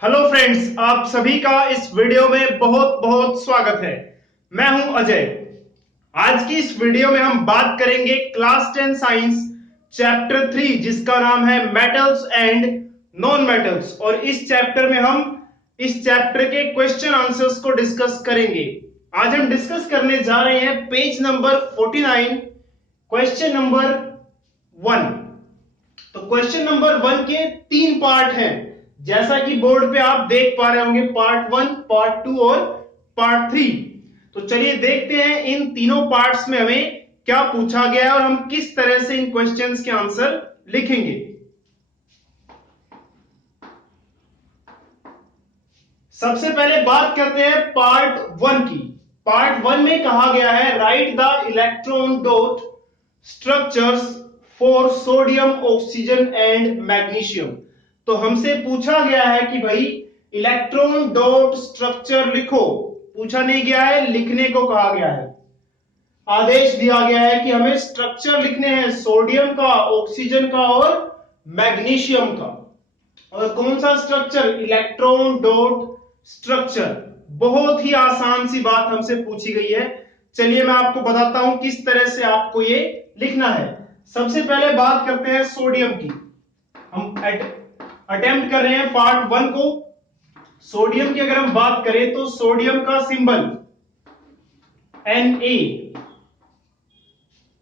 Hello friends, आप सभी का इस वीडियो में बहुत बहुत स्वागत है। मैं हूं अजय। आज की इस वीडियो में हम बात करेंगे क्लास 10 साइंस चैप्टर 3 जिसका नाम है मेटल्स एंड नॉन मेटल्स। और इस चैप्टर में हम इस चैप्टर के क्वेश्चन आंसर्स को डिस्कस करेंगे। आज हम डिस्कस करने जा रहे हैं पेज नंबर 49, क्वेश्चन नंबर 1। तो क्वेश्चन नंबर 1 के 3 पार्ट हैं, जैसा कि बोर्ड पे आप देख पा रहे होंगे, पार्ट 1, पार्ट 2 और पार्ट 3। तो चलिए देखते हैं इन तीनों पार्ट्स में हमें क्या पूछा गया है और हम किस तरह से इन क्वेश्चंस के आंसर लिखेंगे। सबसे पहले बात करते हैं पार्ट 1 की। पार्ट 1 में कहा गया है right the electron dot structures for sodium, oxygen and magnesium. तो हमसे पूछा गया है कि भाई इलेक्ट्रॉन डॉट स्ट्रक्चर लिखो। पूछा नहीं गया है, लिखने को कहा गया है। आदेश दिया गया है कि हमें स्ट्रक्चर लिखने हैं सोडियम का, ऑक्सीजन का और मैग्नीशियम का। और कौन सा स्ट्रक्चर? Electron dot structure. बहुत ही आसान सी बात हमसे पूछी गई है। चलिए मैं आपको बताता हूं किस तरह से आपको ये लिखना है। सबसे पहले बात करते हैं सोडियम की। हम अटेम्प्ट कर रहे हैं पार्ट 1 को। सोडियम की अगर हम बात करें तो सोडियम का सिंबल Na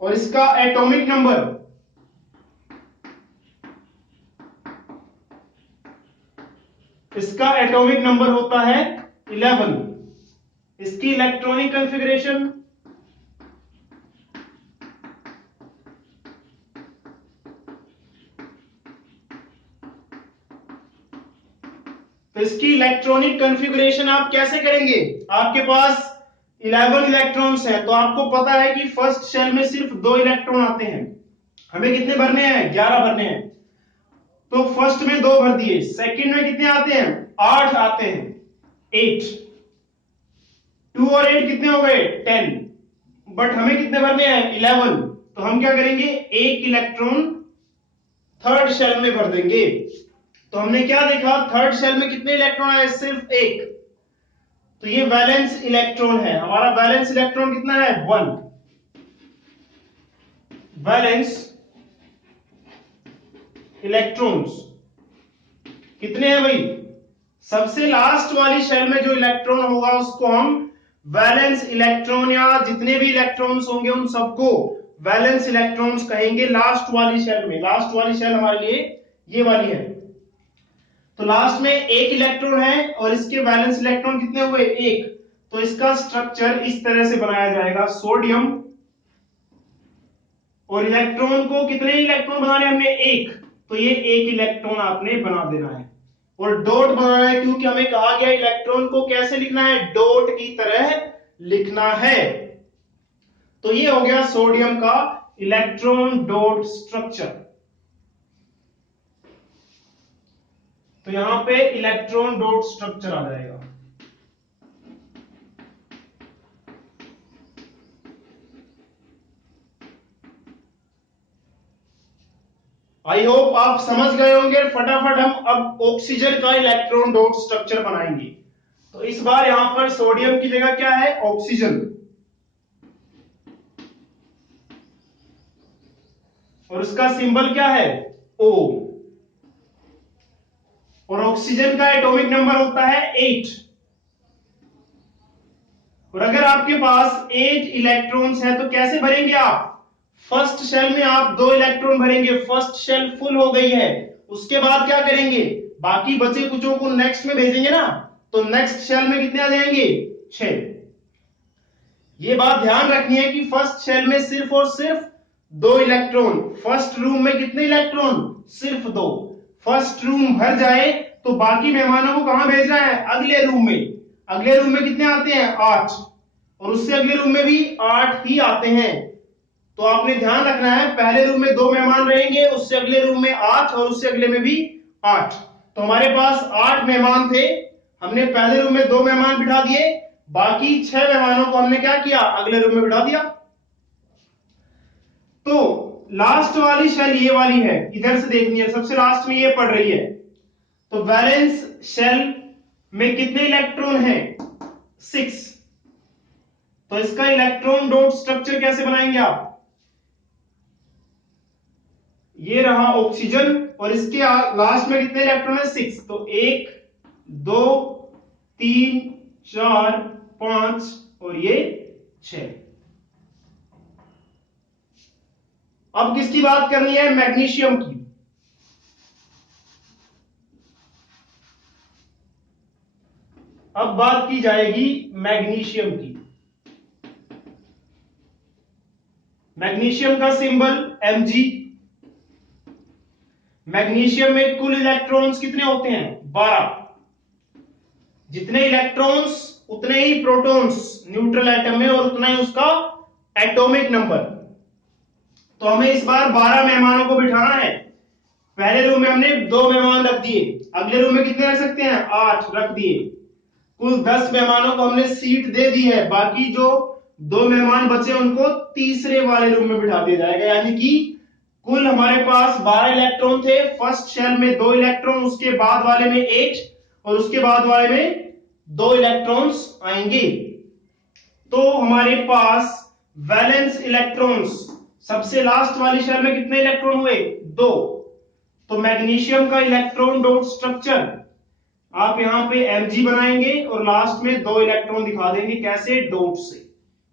और इसका एटॉमिक नंबर होता है 11। इसकी इलेक्ट्रॉनिक कॉन्फ़िगरेशन आप कैसे करेंगे? आपके पास 11 इलेक्ट्रॉन्स हैं, तो आपको पता है कि फर्स्ट शेल में सिर्फ 2 इलेक्ट्रॉन आते हैं। हमें कितने भरने हैं? 11 भरने हैं। तो फर्स्ट में 2 भर दिए। सेकंड में कितने आते हैं? 8 आते हैं। 8, 2 और 8 कितने हो गए? 10। बट हमें कितने भरने हैं? 11। तो हम क्या करेंगे? एक इलेक्ट्रॉन थर्ड शेल में भर देंगे। तो हमने क्या देखा? थर्ड शेल में कितने इलेक्ट्रॉन आए? सिर्फ एक। तो ये वैलेंस इलेक्ट्रॉन है। हमारा वैलेंस इलेक्ट्रॉन कितना है? 1। वैलेंस इलेक्ट्रॉन्स कितने हैं भाई? सबसे लास्ट वाली शेल में जो इलेक्ट्रॉन होगा उसको हम वैलेंस इलेक्ट्रॉन, या जितने भी इलेक्ट्रॉन्स होंगे उन सबको वैलेंस इलेक्ट्रॉन्स कहेंगे लास्ट वाली शेल में। लास्ट वाली शेल हमारे लिए ये वाली है। तो लास्ट में एक इलेक्ट्रॉन है और इसके वैलेंस इलेक्ट्रॉन कितने हुए? एक। तो इसका स्ट्रक्चर इस तरह से बनाया जाएगा, सोडियम। और इलेक्ट्रॉन को कितने इलेक्ट्रॉन बनाने हमने? एक। तो ये एक इलेक्ट्रॉन आपने बना देना है। और डॉट बनाना है, क्योंकि हमें कहा गया इलेक्ट्रॉन को कैसे लिखना है? डॉट की तरह लिखना है। तो ये हो गया सोडियम का इलेक्ट्रॉन डॉट स्ट्रक्चर। तो यहां पे इलेक्ट्रॉन डॉट स्ट्रक्चर आ जाएगा। आई होप आप समझ गए होंगे। फटाफट हम अब ऑक्सीजन का इलेक्ट्रॉन डॉट स्ट्रक्चर बनाएंगे। तो इस बार यहां पर सोडियम की जगह क्या है? ऑक्सीजन। और उसका सिंबल क्या है? O। और ऑक्सीजन का एटॉमिक नंबर होता है 8। और अगर आपके पास 8 इलेक्ट्रॉन्स हैं तो कैसे भरेंगे आप? फर्स्ट शेल में आप 2 इलेक्ट्रॉन भरेंगे। फर्स्ट शेल फुल हो गई है, उसके बाद क्या करेंगे? बाकी बचे कुछों को नेक्स्ट में भेजेंगे ना। तो नेक्स्ट शेल में कितने आ जाएंगे? 6। ये बात ध्यान रखनी है कि फर्स्ट शेल में सिर्फ और सिर्फ 2 इलेक्ट्रॉन। फर्स्ट रूम में कितने इलेक्ट्रॉन? सिर्फ 2। फर्स्ट रूम भर जाए तो बाकी मेहमानों को कहां भेजना है? अगले रूम में। अगले रूम में कितने आते हैं? 8। और उससे अगले रूम में भी 8 ही आते हैं। तो आपने ध्यान रखना है, पहले रूम में 2 मेहमान रहेंगे, उससे अगले रूम में 8 और उससे अगले में भी 8। तो हमारे पास 8 मेहमान थे। हमने पहले रूम में 2 मेहमान बिठा दिए, बाकी 6 मेहमानों को हमने क्या किया? अगले रूम में बिठा दिया। तो लास्ट वाली शेल ये वाली है, इधर से देखनी है, सबसे लास्ट में ये पड़ रही है। तो वैलेंस शेल में कितने इलेक्ट्रॉन हैं? 6। तो इसका इलेक्ट्रॉन डॉट स्ट्रक्चर कैसे बनाएंगे आप? ये रहा ऑक्सीजन और इसके लास्ट में कितने इलेक्ट्रॉन है? 6। तो 1 2 3 4 5 और ये 6। अब किसकी बात करनी है? मैग्नीशियम की। अब बात की जाएगी मैग्नीशियम की। मैग्नीशियम का सिंबल Mg। मैग्नीशियम में कुल इलेक्ट्रॉन्स कितने होते हैं? 12। जितने इलेक्ट्रॉन्स उतने ही प्रोटॉन्स न्यूट्रल एटम में और उतना ही उसका एटॉमिक नंबर। तो हमें इस बार 12 मेहमानों को बिठाना है। पहले रूम में हमने 2 मेहमान रख दिए, अगले रूम में कितने रख सकते हैं? 8 रख दिए। कुल 10 मेहमानों को हमने सीट दे दी है। बाकी जो 2 मेहमान बचे उनको तीसरे वाले रूम में बिठा दिया जाएगा। यानी कि कुल हमारे पास 12 इलेक्ट्रॉन थे। फर्स्ट शेल में 2 इलेक्ट्रॉन, उसके बाद वाले में 8 और उसके बाद वाले में 2 इलेक्ट्रॉन्स आएंगे। तो हमारे पास वैलेंस इलेक्ट्रॉन्स सबसे लास्ट वाली शेल में कितने इलेक्ट्रॉन हुए? 2। तो मैग्नीशियम का इलेक्ट्रॉन डॉट स्ट्रक्चर आप यहां पे Mg बनाएंगे और लास्ट में 2 इलेक्ट्रॉन दिखा देंगे। कैसे? डॉट से,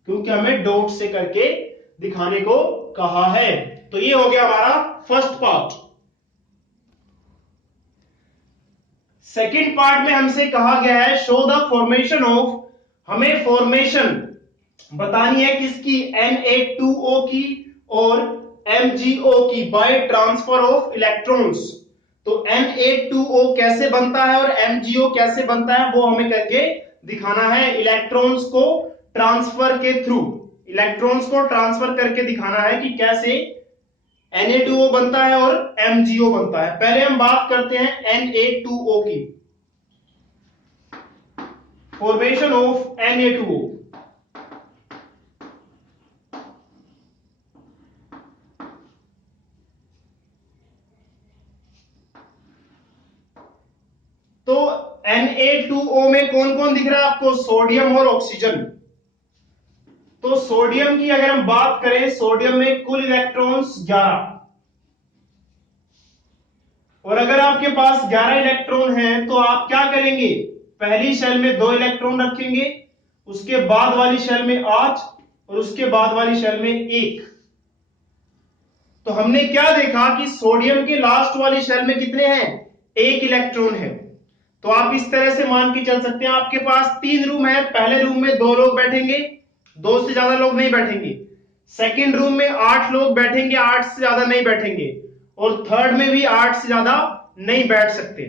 क्योंकि हमें डॉट से करके दिखाने को कहा है। तो ये हो गया हमारा फर्स्ट पार्ट। सेकेंड पार्ट में हमसे कहा गया है शो द फॉर्मेशन ऑफ, हमें फॉर्मेशन बतानी है किसकी? Na2O की और MgO की बाय ट्रांसफर ऑफ इलेक्ट्रॉन्स। तो Na2O कैसे बनता है और MgO कैसे बनता है वो हमें करके दिखाना है। इलेक्ट्रॉन्स को ट्रांसफर के थ्रू, इलेक्ट्रॉन्स को ट्रांसफर करके दिखाना है कि कैसे Na2O बनता है और MgO बनता है। पहले हम बात करते हैं Na2O की, फॉर्मेशन ऑफ Na2O। तो Na2O में कौन कौन दिख रहा है आपको? सोडियम और ऑक्सीजन। तो सोडियम की अगर हम बात करें, सोडियम में कुल इलेक्ट्रॉन्स 11। और अगर आपके पास 11 इलेक्ट्रॉन हैं तो आप क्या करेंगे? पहली शेल में 2 इलेक्ट्रॉन रखेंगे, उसके बाद वाली शेल में 8 और उसके बाद वाली शेल में 1। तो हमने क्या देखा कि सोडियम के लास्ट वाली शेल में कितने हैं? 1 इलेक्ट्रॉन है। तो आप इस तरह से मान के चल सकते हैं, आपके पास 3 रूम है। पहले रूम में 2 लोग बैठेंगे, 2 से ज्यादा लोग नहीं बैठेंगे। सेकंड रूम में 8 लोग बैठेंगे, 8 से ज्यादा नहीं बैठेंगे। और थर्ड में भी 8 से ज्यादा नहीं बैठ सकते।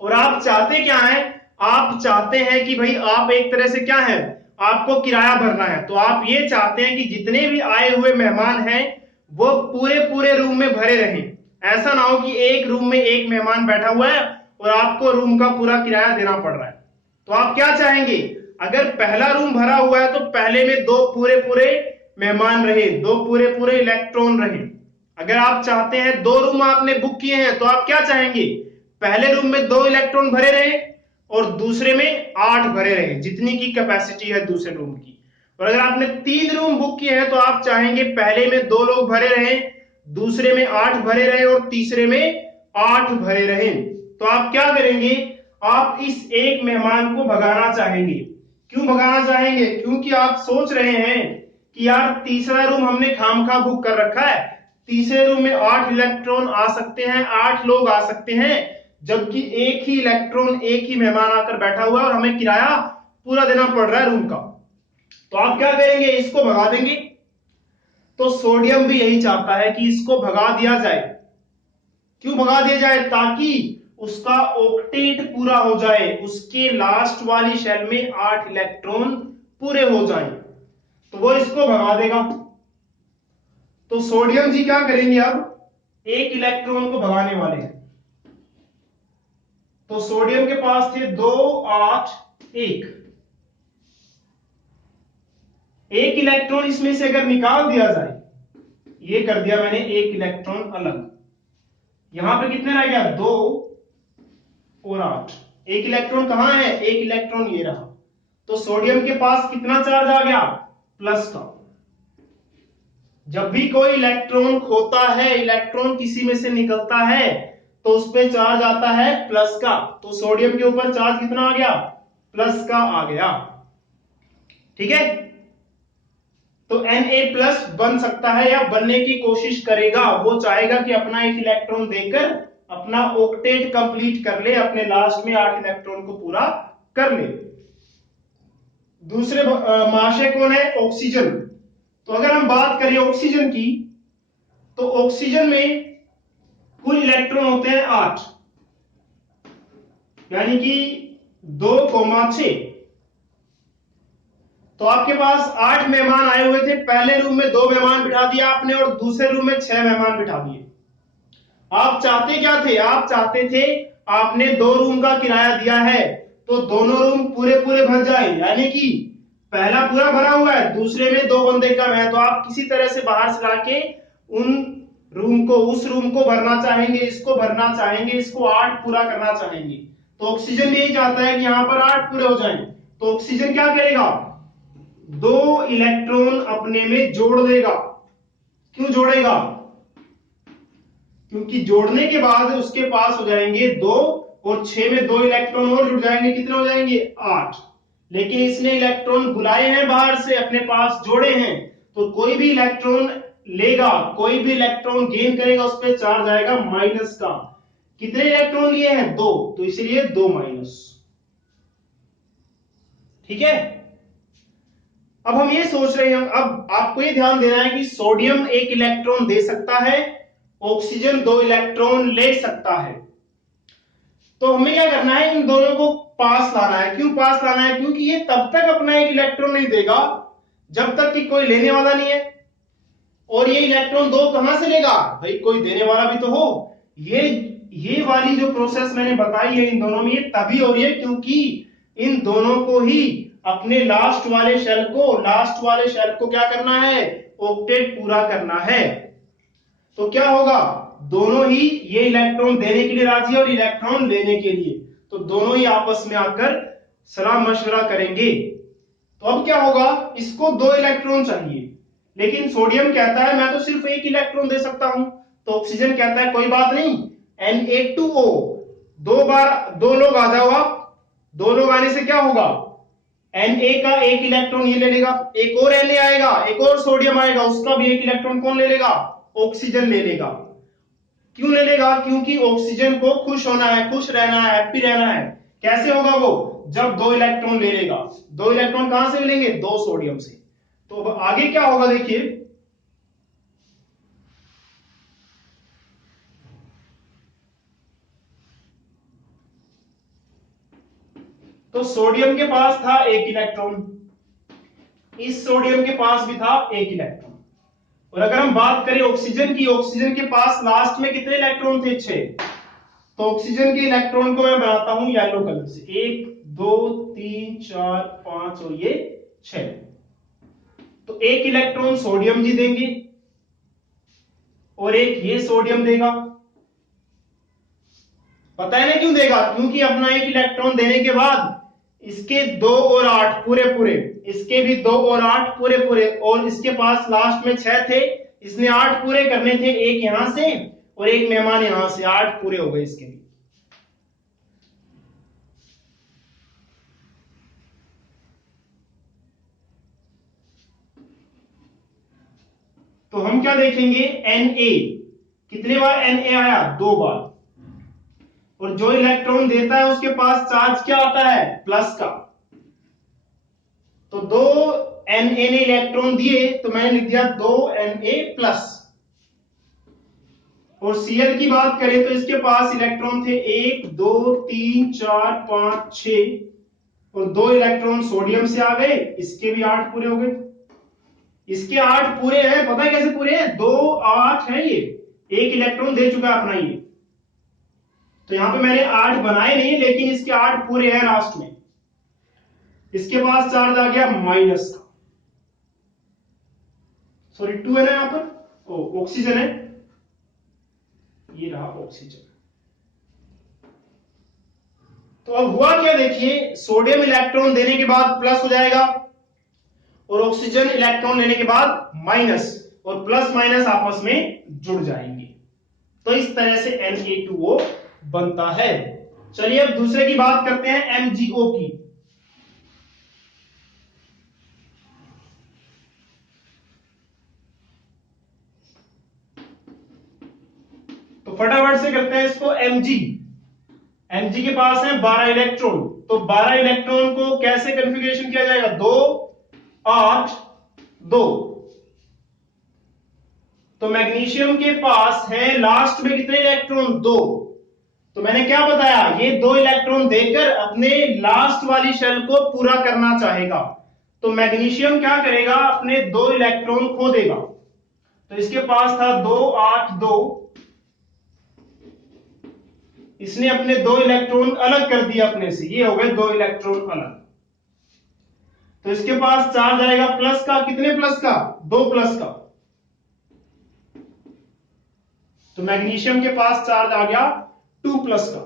और आप चाहते क्या है? आप चाहते हैं कि भाई आप एक तरह से क्या है, आपको किराया भरना है। तो आप ये चाहते हैं कि जितने भी आए हुए मेहमान हैं वो पूरे पूरे रूम में भरे रहें। ऐसा ना हो कि एक रूम में एक मेहमान बैठा हुआ है और आपको रूम का पूरा किराया देना पड़ रहा है। तो आप क्या चाहेंगे? अगर पहला रूम भरा हुआ है तो पहले में 2 पूरे पूरे मेहमान रहे, 2 पूरे पूरे इलेक्ट्रॉन रहे। अगर आप चाहते हैं 2 रूम आपने बुक किए हैं तो आप क्या चाहेंगे? पहले रूम में 2 इलेक्ट्रॉन भरे रहे और दूसरे में 8 भरे रहे, जितनी की कैपेसिटी है दूसरे रूम की। और अगर आपने 3 रूम बुक किए हैं तो आप चाहेंगे पहले में 2 लोग भरे रहे, दूसरे में 8 भरे रहे और तीसरे में 8 भरे रहे। तो आप क्या करेंगे? आप इस एक मेहमान को भगाना चाहेंगे। क्यों भगाना चाहेंगे? क्योंकि आप सोच रहे हैं कि यार तीसरा रूम हमने खामखा बुक कर रखा है, तीसरे रूम में 8 इलेक्ट्रॉन आ सकते हैं, 8 लोग आ सकते हैं, जबकि एक ही इलेक्ट्रॉन, एक ही मेहमान आकर बैठा हुआ है और हमें किराया पूरा देना पड़ रहा है रूम का। तो आप क्या करेंगे? इसको भगा देंगे। तो सोडियम भी यही चाहता है कि इसको भगा दिया जाए। क्यों भगा दिया जाए? ताकि उसका ऑक्टेट पूरा हो जाए, उसके लास्ट वाली शेल में 8 इलेक्ट्रॉन पूरे हो जाएं, तो वो इसको भगा देगा। तो सोडियम जी क्या करेंगे? अब 1 इलेक्ट्रॉन को भगाने वाले हैं। तो सोडियम के पास थे 2 8 1, एक इलेक्ट्रॉन इसमें से अगर निकाल दिया जाए, ये कर दिया मैंने 1 इलेक्ट्रॉन अलग, यहां पे कितने रह गया? 2 और 8। एक इलेक्ट्रॉन कहां है? एक इलेक्ट्रॉन ये रहा। तो सोडियम के पास कितना चार्ज आ गया? प्लस का। जब भी कोई इलेक्ट्रॉन खोता है, इलेक्ट्रॉन किसी में से निकलता है, तो उस पे चार्ज आता है प्लस का। तो सोडियम के ऊपर चार्ज कितना आ गया? प्लस का आ गया। ठीक है, तो Na प्लस बन सकता है या बनने की कोशिश करेगा। वो चाहेगा कि अपना एक इलेक्ट्रॉन देकर अपना ऑक्टेट कंप्लीट कर ले, अपने लास्ट में 8 इलेक्ट्रॉन को पूरा कर ले। दूसरे महाशय कौन है? ऑक्सीजन। तो अगर हम बात करें ऑक्सीजन की, तो ऑक्सीजन में कुल इलेक्ट्रॉन होते हैं 8, यानी कि 2,6। तो आपके पास 8 मेहमान आए हुए थे। पहले रूम में 2 मेहमान बिठा दिया आपने और दूसरे रूम में 6 मेहमान बिठा दिए। आप चाहते क्या थे? आप चाहते थे, आपने 2 रूम का किराया दिया है तो दोनों रूम पूरे पूरे भर जाए, यानी कि पहला पूरा भरा हुआ है, दूसरे में 2 बंदे कम है, तो आप किसी तरह से बाहर से लाके उन रूम को, उस रूम को भरना चाहेंगे, इसको भरना चाहेंगे, इसको 8 पूरा करना चाहेंगे। तो ऑक्सीजन भी यही चाहता है कि यहां पर 8 पूरे हो जाएं। तो ऑक्सीजन क्या करेगा? 2 इलेक्ट्रॉन अपने में जोड़ देगा। क्यों जोड़ेगा? क्योंकि जोड़ने के बाद उसके पास हो जाएंगे 2 और 6 में 2 इलेक्ट्रॉन और जुड़ जाएंगे। कितने हो जाएंगे? 8। लेकिन इसने इलेक्ट्रॉन बुलाए हैं बाहर से, अपने पास जोड़े हैं, तो कोई भी इलेक्ट्रॉन लेगा, कोई भी इलेक्ट्रॉन गेन करेगा, उस पर चार्ज आएगा माइनस का। कितने इलेक्ट्रॉन लिए हैं? 2, तो इसलिए 2 माइनस। ठीक है, अब हम ये सोच रहे हैं, अब आपको ये ध्यान देना है कि सोडियम 1 इलेक्ट्रॉन दे सकता है, ऑक्सीजन 2 इलेक्ट्रॉन ले सकता है। तो हमें क्या करना है? इन दोनों को पास लाना है। क्यों पास लाना है? क्योंकि ये तब तक अपना 1 इलेक्ट्रॉन नहीं देगा जब तक कि कोई लेने वाला नहीं है। और ये इलेक्ट्रॉन 2 कहां से लेगा? भाई कोई देने वाला भी तो हो। ये वाली जो प्रोसेस मैंने बताई है इन दोनों में, ये तभी हो रही है क्योंकि इन दोनों को ही अपने लास्ट वाले शेल को क्या करना है? ऑक्टेट पूरा करना है। तो क्या होगा? दोनों ही ये इलेक्ट्रॉन देने के लिए राजी है और इलेक्ट्रॉन लेने के लिए, तो दोनों ही आपस में आकर सलाह मशवरा करेंगे। तो अब क्या होगा? इसको 2 इलेक्ट्रॉन चाहिए, लेकिन सोडियम कहता है मैं तो सिर्फ 1 इलेक्ट्रॉन दे सकता हूं। तो ऑक्सीजन कहता है कोई बात नहीं, Na2O, 2 लोग आ जाओ आप। 2 लोग आने से क्या होगा? Na का 1 इलेक्ट्रॉन ये ले लेगा, एक और Na आएगा, एक और सोडियम आएगा, उसका भी 1 इलेक्ट्रॉन कौन ले लेगा? ऑक्सीजन ले लेगा। क्यों ले लेगा? क्योंकि ऑक्सीजन को खुश होना है, खुश रहना है, हैप्पी रहना है। कैसे होगा वो? जब 2 इलेक्ट्रॉन ले लेगा। 2 इलेक्ट्रॉन कहां से मिलेंगे? 2 सोडियम से। तो अब आगे क्या होगा देखिए, तो सोडियम के पास था 1 इलेक्ट्रॉन, इस सोडियम के पास भी था 1 इलेक्ट्रॉन। और अगर हम बात करें ऑक्सीजन की, ऑक्सीजन के पास लास्ट में कितने इलेक्ट्रॉन थे? 6। तो ऑक्सीजन के इलेक्ट्रॉन को मैं बनाता हूं येलो कलर से, 1 2 3 4 5 और ये 6। तो 1 इलेक्ट्रॉन सोडियम जी देंगे और 1 ये सोडियम देगा। पता है ना क्यों देगा? क्योंकि अपना 1 इलेक्ट्रॉन देने के बाद इसके 2 और 8 पूरे पूरे, इसके भी 2 और 8 पूरे पूरे, और इसके पास लास्ट में 6 थे, इसने 8 पूरे करने थे, एक यहां से और एक मेहमान यहां से, 8 पूरे हो गए इसके भी। तो हम क्या देखेंगे? Na कितने बार Na आया? 2 बार। और जो इलेक्ट्रॉन देता है उसके पास चार्ज क्या आता है? प्लस का। तो 2 Na ने इलेक्ट्रॉन दिए तो मैंने लिख दिया 2 Na प्लस। और Cl की बात करें तो इसके पास इलेक्ट्रॉन थे 1 2 3 4 5 6 और 2 इलेक्ट्रॉन सोडियम से आ गए, इसके भी 8 पूरे हो गए। इसके 8 पूरे हैं, पता है कैसे पूरे हैं? 2 8 है, ये 1 इलेक्ट्रॉन दे चुका है अपना ये। तो यहां पे मैंने 8 बनाए नहीं, लेकिन इसके 8 पूरे हैं लास्ट में। इसके पास चार्ज आ गया माइनस का, सॉरी 2 है ना यहां पर, ऑक्सीजन है, ये रहा ऑक्सीजन। तो अब हुआ क्या देखिए, सोडियम इलेक्ट्रॉन देने के बाद प्लस हो जाएगा और ऑक्सीजन इलेक्ट्रॉन लेने के बाद माइनस, और प्लस माइनस आपस में जुड़ जाएंगे। तो इस तरह से Na2O बनता है। चलिए अब दूसरे की बात करते हैं, MgO की। तो फटाफट से करते हैं इसको। Mg के पास है 12 इलेक्ट्रॉन, तो 12 इलेक्ट्रॉन को कैसे कॉन्फ़िगरेशन किया जाएगा, 2 8 2। तो मैग्नीशियम के पास है लास्ट में कितने इलेक्ट्रॉन, 2। तो मैंने क्या बताया, ये 2 इलेक्ट्रॉन देकर अपने लास्ट वाली शेल को पूरा करना चाहेगा। तो मैग्नीशियम क्या करेगा, अपने 2 इलेक्ट्रॉन खो देगा। तो इसके पास था 2 8 2, इसने अपने 2 इलेक्ट्रॉन अलग कर दिया अपने से, ये हो गए 2 इलेक्ट्रॉन अलग। तो इसके पास चार्ज आएगा प्लस का, कितने प्लस का, 2 प्लस का। तो मैग्नीशियम के पास चार्ज आ गया 2 प्लस का।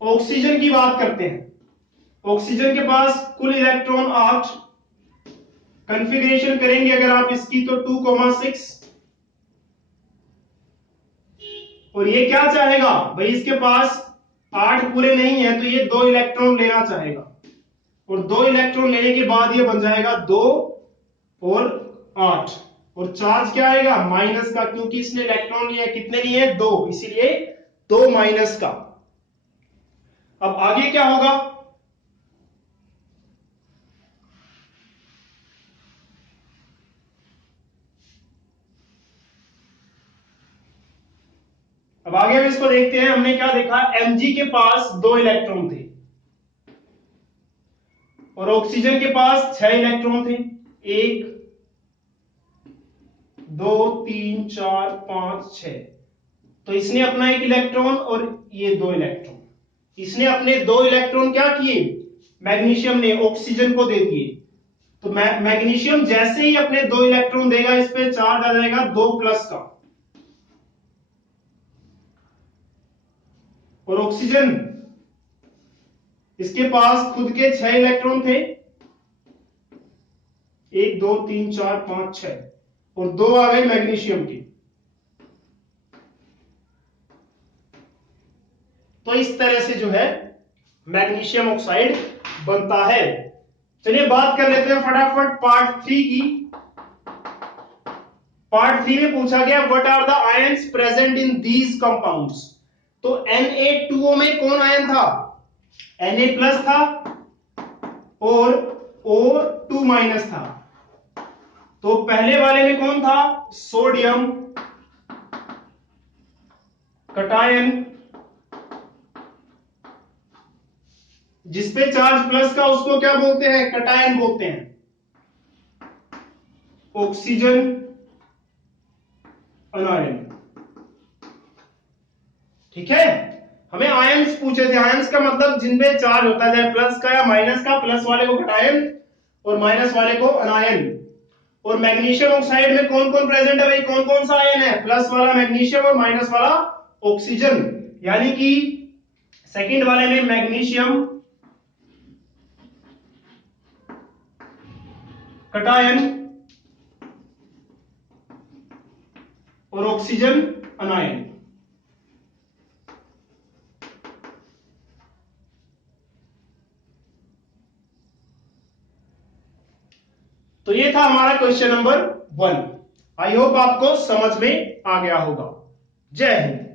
ऑक्सीजन की बात करते हैं। ऑक्सीजन के पास कुल इलेक्ट्रॉन 8, कॉन्फ़िगरेशन करेंगे अगर आप इसकी तो 2,6। और ये क्या चाहेगा भाई, इसके पास 8 पूरे नहीं है तो ये 2 इलेक्ट्रॉन लेना चाहेगा, और 2 इलेक्ट्रॉन लेने के बाद ये बन जाएगा 2 और 8, और चार्ज क्या आएगा, माइनस का, क्योंकि इसने इलेक्ट्रॉन लिए कितने लिए, 2, इसीलिए 2 माइनस का। अब आगे क्या होगा, अब आगे हम इसको देखते हैं। हमने क्या देखा, Mg के पास 2 इलेक्ट्रॉन थे और ऑक्सीजन के पास 6 इलेक्ट्रॉन थे, 1 2 3 4 5 6। तो इसने अपना 1 इलेक्ट्रॉन और ये 2 इलेक्ट्रॉन, इसने अपने 2 इलेक्ट्रॉन क्या किए, मैग्नीशियम ने ऑक्सीजन को दे दिए। तो मैग्नीशियम जैसे ही अपने 2 इलेक्ट्रॉन देगा, इस पे चार्ज आ जाएगा 2 प्लस का, और ऑक्सीजन इसके पास खुद के 6 इलेक्ट्रॉन थे, 1 2 3 4 5 6, और 2 आ गए मैग्नीशियम के। तो इस तरह से जो है मैग्नीशियम ऑक्साइड बनता है। चलिए बात कर लेते हैं फटाफट पार्ट 3 की। पार्ट 3 में पूछा गया what are the ions present in these compounds. तो Na2O में कौन आयन था, Na प्लस था और O2 माइनस था। तो पहले वाले में कौन था, सोडियम कटायन, जिसपे चार्ज प्लस का उसको क्या बोलते हैं, कटायन बोलते हैं। ऑक्सीजन अनायन, ठीक है। हमें आयंस पूछे थे, आयंस का मतलब जिनपे चार्ज होता है, चाहे प्लस का या माइनस का, प्लस वाले को कटायन और माइनस वाले को अनायन। और मैग्नीशियम ऑक्साइड में कौन कौन प्रेजेंट है भाई, कौन कौन सा आयन है, प्लस वाला मैग्नीशियम और माइनस वाला ऑक्सीजन। यानी कि सेकंड वाले में मैग्नीशियम कटायन और ऑक्सीजन अनायन। तो ये था हमारा क्वेश्चन नंबर 1। आई होप आपको समझ में आ गया होगा। जय हिंद।